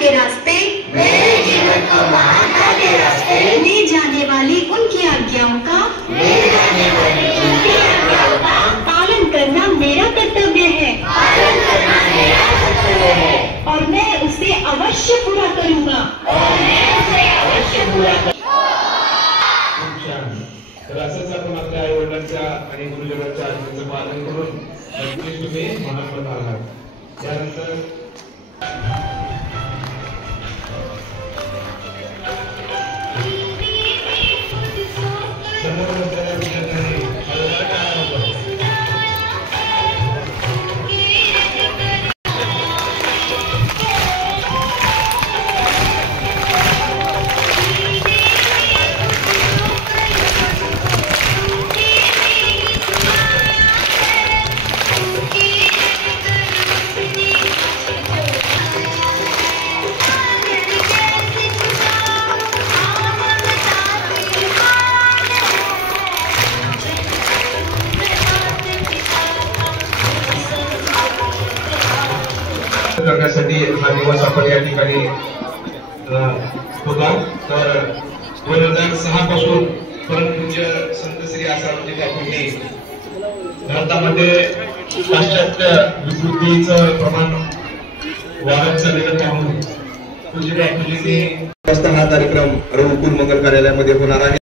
के रास्ते, मेरे जीवन को महानता के रास्ते ले जाने वाली उनकी आज्ञाओं का, ले जाने वाली उनकी आज्ञाओं का पालन करना मेरा कर्तव्य है, पालन करना मेरा कर्तव्य है, और मैं उसे अवश्य पूरा करूँगा। और मैं उसे अवश्य पूरा करूँगा। तर असंच आपण आपल्या आई वडिलांच्या आणि गुरुजनांच्या आज्ञेचं पालन करून नक्कीच तुम्ही महात्मा आहात. त्यानंतर करण्यासाठी हा दिवस आपण या ठिकाणी होता. तर 2006 पासून परमपूज्य संत श्री आसारामजी बापूंनी भारतामध्ये पाश्चात्य विकृतीचं प्रमाण वाढत चाललेलं पाहून पूज्य बापूजींनी हा कार्यक्रम रघुकुल मंगल कार्यालयामध्ये होणार आहे.